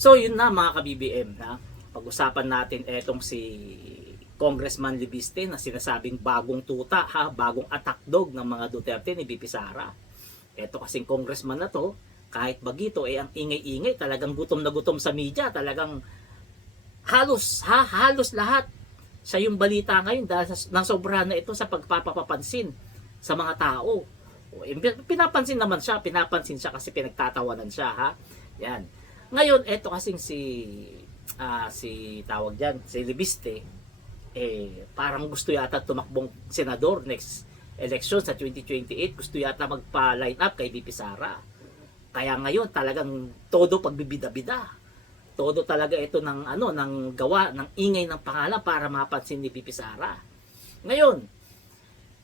So yun na mga ka-BBM, ha? Pag-usapan natin etong si Congressman Libiste na sinasabing bagong tuta, ha? Bagong attack dog ng mga Duterte ni BP Sara. Eto kasing congressman na to, kahit bagito ang ingay-ingay, talagang gutom na gutom sa media, talagang halos lahat siya yung balita ngayon dahil nang sobra na ito sa pagpapapansin sa mga tao. Pinapansin siya kasi pinagtatawanan siya, ha? Yan. Ngayon, eto kasing si tawag diyan, si Libiste, parang gusto yata tumakbong senador next election sa 2028, gusto yata magpa-line up kay BP Sara. Kaya ngayon talagang todo pagbibida-bida. Todo talaga ito ng gawa ng ingay ng pangalan para mapansin ni BP Sara. Ngayon,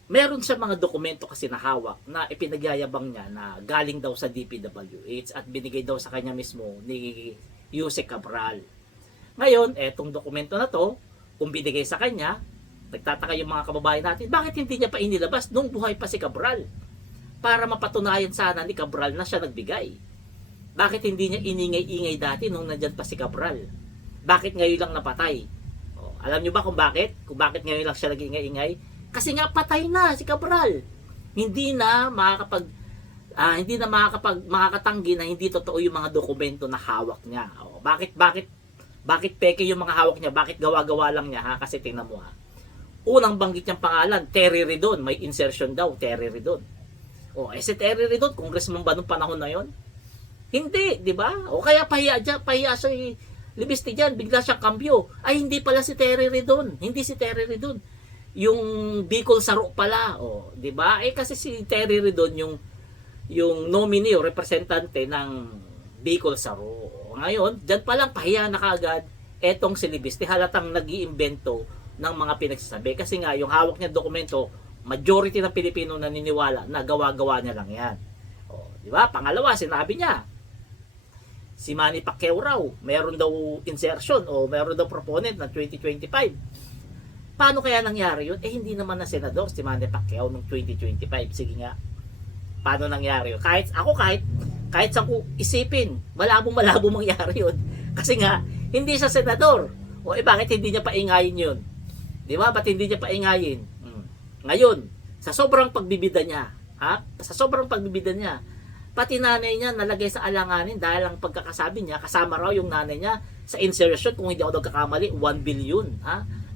meron siya mga dokumento kasi na hawak na ipinagyayabang niya na galing daw sa DPWH at binigay daw sa kanya mismo ni Yusek Cabral. Ngayon, etong dokumento na to, kung binigay sa kanya, nagtataka yung mga kababayan natin, bakit hindi niya pa inilabas nung buhay pa si Cabral? Para mapatunayan sana ni Cabral na siya nagbigay. Bakit hindi niya iningay-ingay dati nung nandyan pa si Cabral? Bakit ngayon lang napatay? Alam niyo ba kung bakit? Kung bakit ngayon lang siya nag-ingay-ingay? Kasi nga patay na si Cabral. Hindi na makakatanggi na hindi totoo yung mga dokumento na hawak niya. Bakit peke yung mga hawak niya? Bakit gawa-gawa lang niya, ha? Kasi tingnan mo, ha. Unang banggit niyang pangalan, Terry Ridon. May insertion daw, Terry Ridon. Si Terry Ridon, congressman ba nung panahon na yon? Hindi, di ba? Kaya pahiya siya Libiste dyan, bigla siyang kambyo. Ay, hindi pala si Terry Ridon. Hindi si Terry Ridon. Yung Bicol Saro pala, di ba? Kasi si Terry Ridon yung nominee o representante ng Bicol Saro. Ngayon, dyan palang pahiya na kaagad etong si Libiste, halatang nag-iimbento ng mga pinagsasabi. Kasi nga, yung hawak niya dokumento, majority ng Pilipino naniniwala na gawa-gawa niya lang yan. Di ba? Pangalawa, sinabi niya, si Manny Pacquiao raw, meron daw insertion o meron daw proponent ng 2025. Paano kaya nangyari yun? Hindi naman na senador si Manny Pacquiao noong 2025. Sige nga, paano nangyari yun? Kahit sa ko isipin, malabo mangyari yun. Kasi nga, hindi siya senador. Bakit hindi niya paingayin yun? Di ba? Ba't hindi niya paingayin? Ngayon, sa sobrang pagbibida niya, pati nanay niya nalagay sa alanganin dahil ang pagkakasabi niya, kasama raw yung nanay niya sa insertion, kung hindi ako nagkakamali, 1 billion.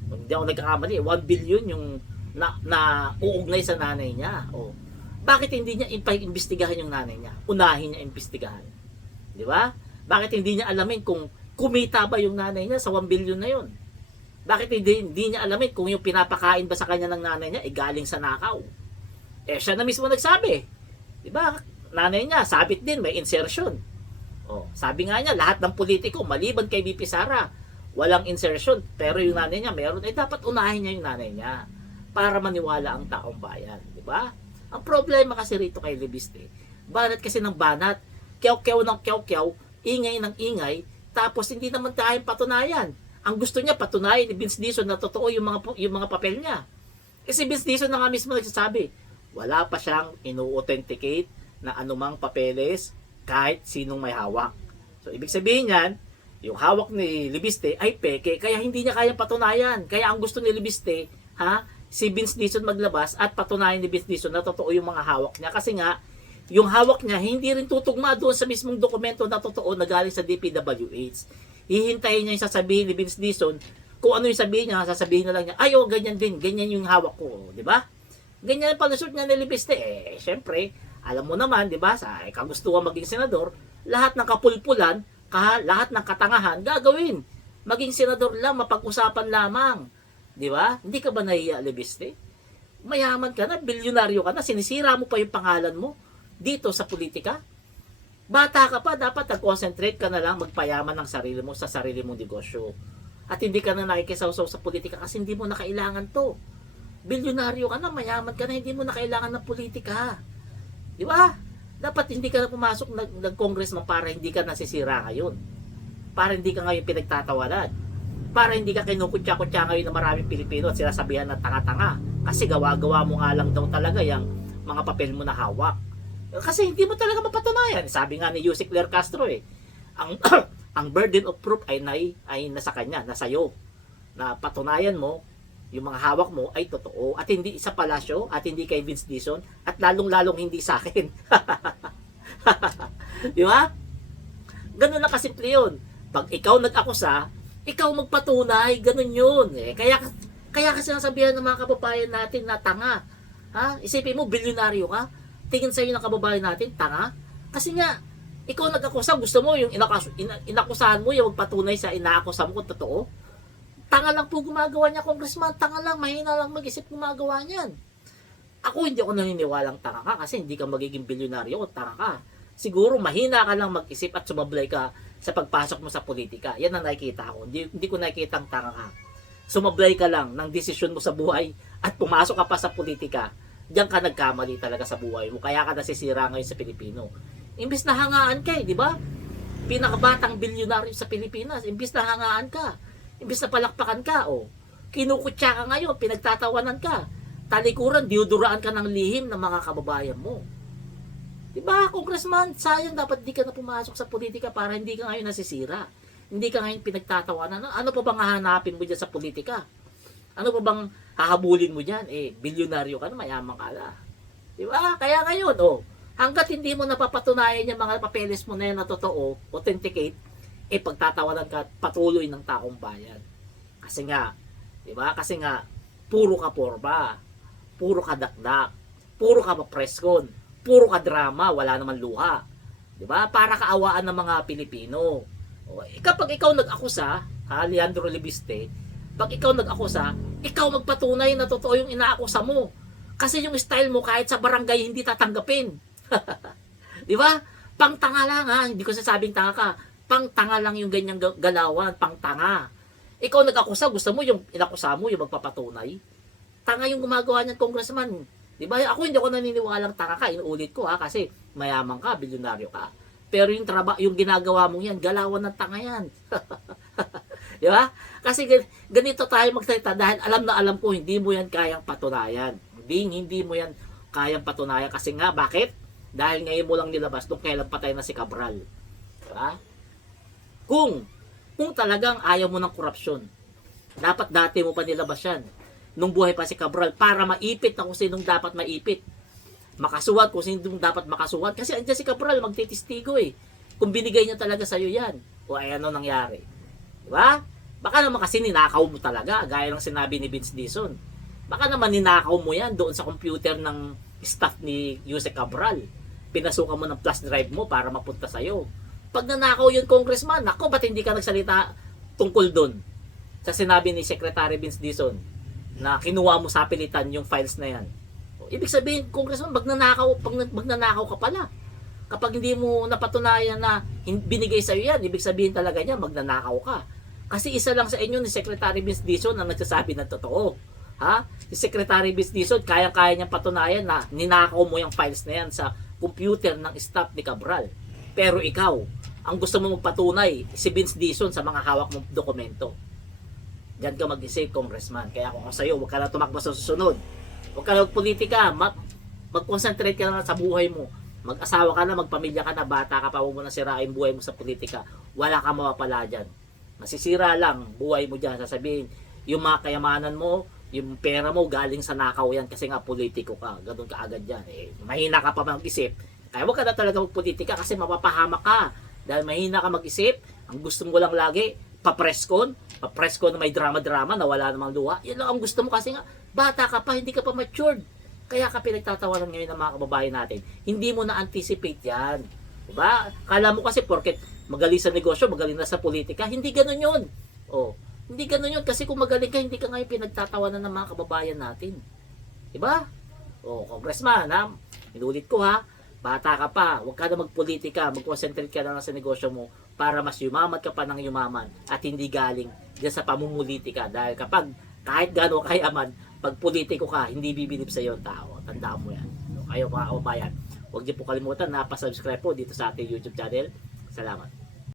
Kung hindi ako nagkakamali, 1 billion yung na uugnay sa nanay niya. Bakit hindi niya imbestigahan yung nanay niya? Unahin niya imbestigahan. Di ba? Bakit hindi niya alamin kung kumita ba yung nanay niya sa 1 billion na yun? Bakit hindi niya alamin kung yung pinapakain ba sa kanya ng nanay niya galing sa nakaw? Siya na mismo nagsabi. Di ba? Nanay niya, sabit din, may insertion. Sabi nga niya, lahat ng politiko, maliban kay BP Sara, walang insertion. Pero yung nanay niya, meron. Dapat unahin niya yung nanay niya para maniwala ang taong bayan. Di ba? Ang problema kasi rito kay Libiste, banat kasi ng banat, kyaw-kyaw ng kyaw-kyaw, ingay ng ingay, tapos hindi naman tayong patunayan. Ang gusto niya patunayan ni Vince Dizon na totoo yung mga papel niya. Kasi Vince Dizon na nga mismo nagsasabi, wala pa siyang inu-authenticate na anumang papeles kahit sinong may hawak. So, ibig sabihin yan, yung hawak ni Libiste ay peke, kaya hindi niya kayang patunayan. Kaya ang gusto ni Libiste, si Vince Dizon maglabas at patunayan ni Vince Dizon na totoo yung mga hawak niya. Kasi nga, yung hawak niya, hindi rin tutugma doon sa mismong dokumento na totoo na galing sa DPWH. Hihintayin niya yung sasabihin ni Vince Dizon, kung ano yung sabihin niya, sasabihin na lang niya, ganyan din, ganyan yung hawak ko, di ba? Ganyan ang palusot niya ni Libiste. Syempre, alam mo naman, di ba, sa kagustuhan maging senador, lahat ng kapulpulan, lahat ng katangahan, gagawin. Maging senador lang, mapag-usapan lamang. Di ba? Hindi ka ba nahiya, Libiste? Mayaman ka na, bilyonaryo ka na, sinisira mo pa yung pangalan mo dito sa politika. Bata ka pa, dapat nag-concentrate ka na lang magpayaman ng sarili mo sa sarili mong negosyo. At hindi ka na nakikisawsaw sa politika kasi hindi mo na kailangan to. Bilyonaryo ka na, mayaman ka na, hindi mo na kailangan ng politika. Di ba? Dapat hindi ka na pumasok nag-congressman para hindi ka nasisira ngayon. Para hindi ka ngayon pinagtatawanan. Para hindi ka kinukutya-kutya ngayon ng maraming Pilipino at sinasabihan na tanga-tanga. Kasi gawa-gawa mo nga lang daw talaga yung mga papel mo na hawak. Kasi hindi mo talaga mapatunayan. Sabi nga ni Yusek Ler Castro ang ang burden of proof ay nasa kanya, nasa iyo. Na patunayan mo, yung mga hawak mo ay totoo at hindi sa palasyo at hindi kay Vince Dizon at lalong-lalong hindi sa akin. Di ba? Ganun na kasimple yun. Pag ikaw nag-akusa, ikaw magpatunay, ganun yun. Kaya kasi sinasabihan ng mga kababayan natin na tanga. Ha? Isipin mo, bilyonaryo ka, tingin sa'yo ng kababayan natin, tanga. Kasi nga, ikaw nag-akusa, gusto mo yung inakusahan mo, yung magpatunay sa inaakusa mo kung totoo. Tanga lang po gumagawa niya, congressman. Tanga lang, mahina lang mag-isip gumagawa niyan. Ako hindi ako naniniwalang tanga ka kasi hindi ka magiging bilyonaryo kung tanga ka. Siguro mahina ka lang mag-isip at sumablay ka sa pagpasok mo sa politika. Yan ang nakikita ko. Hindi ko nakikita ang tanga ka. Sumablay ka lang ng desisyon mo sa buhay at pumasok ka pa sa politika. Diyan ka nagkamali talaga sa buhay mo. Kaya ka nasisira ngayon sa Pilipino. Imbis na hangaan ka di ba? Pinakabatang bilyonaryo sa Pilipinas. Imbis na hangaan ka. Imbis na palakpakan ka, kinukutya ka ngayon, pinagtatawanan ka. Talikuran, diuduraan ka ng lihim ng mga kababayan mo. Diba, congressman, sayang dapat di ka na pumasok sa politika para hindi ka ngayon nasisira. Hindi ka ngayon pinagtatawanan. Ano pa bang hahanapin mo dyan sa politika? Ano pa bang hahabulin mo dyan? Bilyonaryo ka na, mayaman ka na. Diba? Kaya ngayon, hanggat hindi mo napapatunayan yung mga papeles mo na yan na totoo, authenticate, pagtatawanan ka patuloy ng taong bayan. Kasi nga, di ba? Kasi nga, puro ka porba, puro ka dakdak, puro ka mapreskon, puro ka drama, wala naman luha. Di ba? Para kaawaan ng mga Pilipino. Kapag ikaw nag-akusa, Leandro Libiste, pag ikaw nag-akusa, ikaw magpatunay na totoo yung inaakusa mo. Kasi yung style mo kahit sa barangay hindi tatanggapin. Di ba? Pangtanga lang hindi ko sasabing tanga ka. Pangtanga lang yung ganyang galawan, pangtanga. Ikaw nag-akusa, gusto mo yung inakusa mo, yung magpapatunay. Tanga yung gumagawa niyan, congressman. Di ba? Ako hindi ako naniniwalang tanga ka, inuulit ko kasi mayaman ka, bilyonaryo ka. Pero yung ginagawa mo yan, galawan ng tanga yan. Di ba? Kasi ganito tayo magsalita dahil alam na alam ko, hindi mo yan kayang patunayan. Hindi mo yan kayang patunayan. Kasi nga, bakit? Dahil ngayon mo lang nilabas nung kailan patay na si Cabral. Di ba? Kung talagang ayaw mo ng korupsyon, dapat dati mo pa nilabas yan. Nung buhay pa si Cabral, para maipit na kung sinong dapat maipit. Makasuwat kung sinong dapat makasuwat. Kasi andyan si Cabral, magtitistigo Kung binigay niya talaga sa'yo yan. O ay ano nangyari. Diba? Baka naman kasi ninakaw mo talaga, gaya ng sinabi ni Vince Dizon. Baka naman ninakaw mo yan doon sa computer ng staff ni Jose Cabral. Pinasukan mo ng flash drive mo para mapunta sa'yo. Pag nanakaw yun, congressman, ba't hindi ka nagsalita tungkol doon? Sa sinabi ni Secretary Vince Dizon na kinuha mo sa pilitan yung files na yan. Ibig sabihin, congressman, magnanakaw ka pala. Kapag hindi mo napatunayan na binigay sa'yo yan, ibig sabihin talaga niya, magnanakaw ka. Kasi isa lang sa inyo ni Secretary Vince Dizon ang nagsasabi ng totoo. Si Secretary Vince Dizon, kaya-kaya niyang patunayan na ninakaw mo yung files na yan sa computer ng staff ni Cabral. Pero ikaw, ang gusto mo magpatunay, si Vince Dizon sa mga hawak mong dokumento. Diyan ka mag-isip, congressman. Kaya kung sa'yo, huwag ka na tumakbo sa susunod. Huwag ka na magpolitika. Mag-concentrate ka na sa buhay mo. Mag-asawa ka na, magpamilya ka na, bata ka pa, huwag mo na sirain buhay mo sa politika. Wala ka mawapala dyan. Masisira lang buhay mo dyan. Sasabihin, yung mga kayamanan mo, yung pera mo, galing sa nakaw yan kasi nga politiko ka. Ganun ka agad dyan. Mahina ka pa mag-isip. Kaya huwag ka na talaga magpolitika kasi mapapahamak ka. Dahil mahina ka mag-isip, ang gusto mo lang lagi, papreskon na may drama-drama na wala namang luha. Yan lang ang gusto mo kasi nga, bata ka pa, hindi ka pa matured. Kaya ka pinagtatawanan ngayon ng mga kababayan natin. Hindi mo na-anticipate yan. Diba? Kala mo kasi porket magaling sa negosyo, magaling na sa politika, hindi ganun yun. Hindi ganun yun kasi kung magaling ka, hindi ka ngayon pinagtatawanan ng mga kababayan natin. Diba? Congressman, inulit ko bata ka pa, huwag ka na magpolitika, mag-concentrate ka na lang sa negosyo mo para mas yumaman ka pa ng yumaman at hindi galing dyan sa pamumulitika. Dahil kapag kahit gano'n kayaman, pag politiko ka, hindi bibilib sa iyo ang tao. Tandaan mo yan. Kayo mga kababayan, huwag niyo po kalimutan na pa-subscribe po dito sa ating YouTube channel. Salamat.